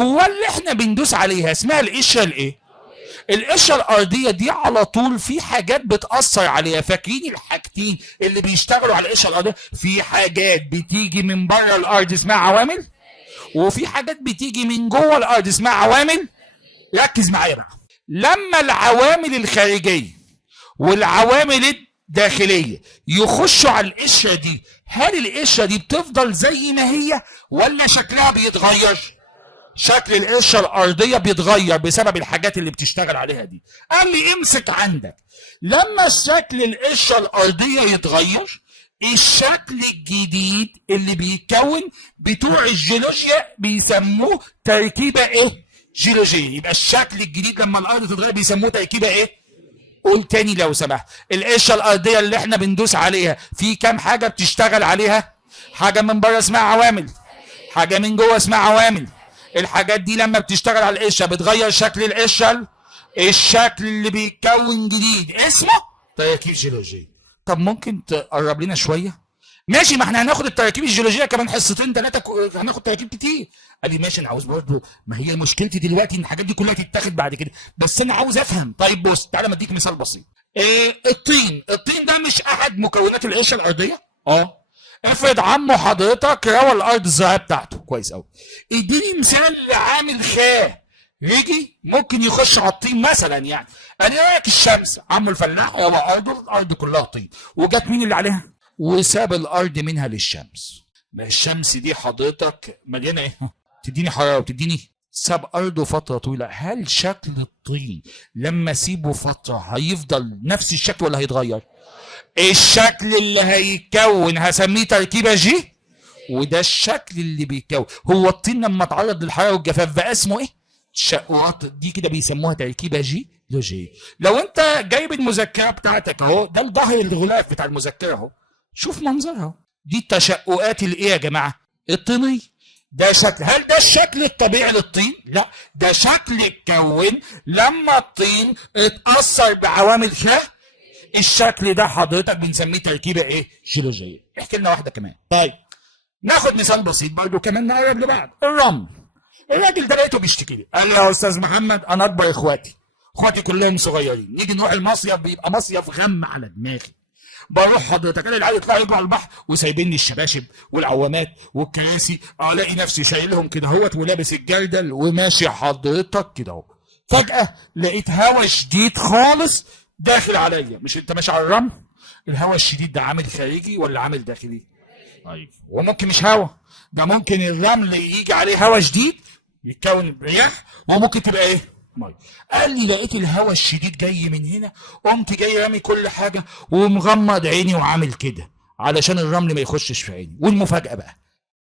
هو اللي احنا بندوس عليها اسمها القشره الايه؟ القشره الارضيه دي على طول في حاجات بتاثر عليها. فاكرين الحاجتين اللي بيشتغلوا على القشره الارضيه؟ في حاجات بتيجي من بره الارض اسمها عوامل، وفي حاجات بتيجي من جوه الارض اسمها عوامل. ركز معايا بقى. لما العوامل الخارجيه والعوامل الداخليه يخشوا على القشره دي، هل القشره دي بتفضل زي ما هي ولا شكلها بيتغير؟ شكل القشره الارضيه بيتغير بسبب الحاجات اللي بتشتغل عليها دي. قال لي امسك عندك، لما شكل القشره الارضيه يتغير، الشكل الجديد اللي بيتكون بتوع الجيولوجيا بيسموه تركيبه ايه؟ جيولوجيه. يبقى الشكل الجديد لما الارض تتغير بيسموه تركيبه ايه؟ قول تاني لو سمحت. القشره الارضيه اللي احنا بندوس عليها في كام حاجه بتشتغل عليها؟ حاجه من بره اسمها عوامل، حاجه من جوه اسمها عوامل. الحاجات دي لما بتشتغل على القشره بتغير شكل القشره. الشكل اللي بيتكون جديد اسمه تراكيب جيولوجيه. طب ممكن تقرب لنا شويه؟ ماشي، ما احنا هناخد التراكيب الجيولوجيه كمان حصتين ثلاثه، هناخد تراكيب كتير. قال لي ماشي، انا عاوز برضه، ما هي مشكلتي دلوقتي ان الحاجات دي كلها تتاخد بعد كده، بس انا عاوز افهم. طيب بص، تعالى ما اديك مثال بسيط. الطين ده مش احد مكونات القشره الارضيه؟ افرض عمو حضرتك روى الارض الزراعيه بتاعته كويس قوي. اديني مثال لعامل خارجي ممكن يخش على الطين مثلا. يعني انا رايك الشمس، عمو الفلاح روى ارضه، الارض كلها طين، وجت مين اللي عليها؟ وساب الارض منها للشمس. ما الشمس دي حضرتك مليانه ايه؟ تديني حراره وتديني. ساب ارضه فتره طويله، هل شكل الطين لما اسيبه فتره هيفضل نفس الشكل ولا هيتغير؟ الشكل اللي هيتكون هسميه تركيبه جي، وده الشكل اللي بيتكون. هو الطين لما اتعرض للحراره والجفاف بقى اسمه ايه؟ شقوات دي كده بيسموها تركيبه جيولوجيه. لو انت جايب المذكره بتاعتك اهو، ده الظهر الغلاف بتاع المذكره اهو، شوف منظرها. دي التشققات الايه يا جماعه؟ الطينيه. ده شكل، هل ده الشكل الطبيعي للطين؟ لا، ده شكل اتكون لما الطين اتاثر بعوامل الشكل ده حضرتك بنسميه تركيبه ايه؟ جيولوجيه. احكي لنا واحده كمان. طيب ناخد مثال بسيط برضه كمان نقرب لبعض. الرمل. الراجل ده لقيته بيشتكي لي، قال لي يا استاذ محمد انا اكبر اخواتي كلهم صغيرين، نيجي نروح المصيف بيبقى مصيف غم على دماغي. بروح حضرتك انا العيال يطلعوا يجوا على البحر وسايبيني الشباشب والعوامات والكراسي، الاقي نفسي شايلهم كده اهوت ولابس الجردل وماشي حضرتك كده اهو. فجاه لقيت هوا شديد خالص داخل عليا. مش انت ماشي على الرمل؟ الهوا الشديد ده عامل خارجي ولا عامل داخلي؟ طيب وممكن مش هوا، ده ممكن الرمل يجي عليه هوا شديد يتكون رياح، وممكن تبقى ايه؟ ميه. قال لي لقيت الهوا الشديد جاي من هنا، قمت جاي رامي كل حاجه ومغمض عيني وعامل كده علشان الرمل ما يخشش في عيني. والمفاجاه بقى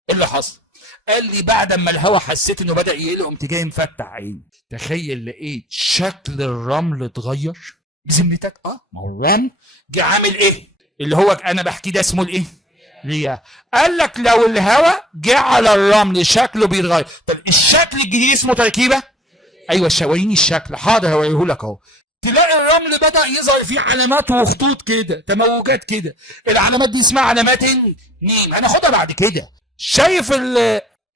ايه اللي حصل؟ قال لي بعد ما الهوا حسيت انه بدا يقل، قمت جاي مفتح عيني. تخيل لقيت شكل الرمل اتغير. بذمتك؟ ما هو الرمل جه عامل ايه؟ اللي هو انا بحكي ده اسمه الايه؟ رياح. قال لك لو الهواء جه على الرمل شكله بيتغير. طب الشكل الجديد اسمه تركيبه؟ ايوه وريني الشكل. حاضر هوريه لك اهو. تلاقي الرمل بدا يظهر فيه علامات وخطوط كده، تموجات كده. العلامات دي اسمها علامات النيم، هناخدها بعد كده. شايف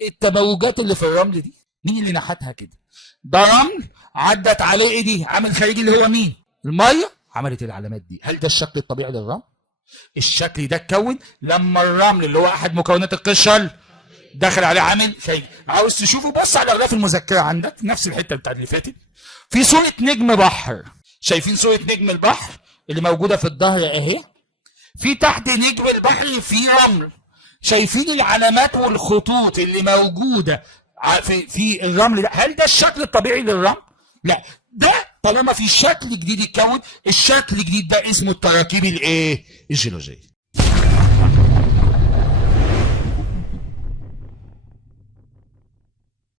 التموجات اللي في الرمل دي؟ مين اللي نحتها كده؟ ده رمل عدت عليه ايه دي؟ عامل خارجي اللي هو مين؟ الميه عملت العلامات دي. هل ده الشكل الطبيعي للرمل؟ الشكل ده اتكون لما الرمل اللي هو احد مكونات القشره دخل عليه عامل خارجي. عاوز تشوفه؟ بص على اغلاف المذكره عندك نفس الحته بتاعت اللي فاتت، في صوره نجم بحر. شايفين صوره نجم البحر اللي موجوده في الظهر اهي؟ في تحت نجم البحر في رمل. شايفين العلامات والخطوط اللي موجوده في الرمل ده؟ هل ده الشكل الطبيعي للرمل؟ لا، ده طالما في شكل جديد يتكون، الشكل الجديد ده اسمه التراكيب الايه؟ الجيولوجيه.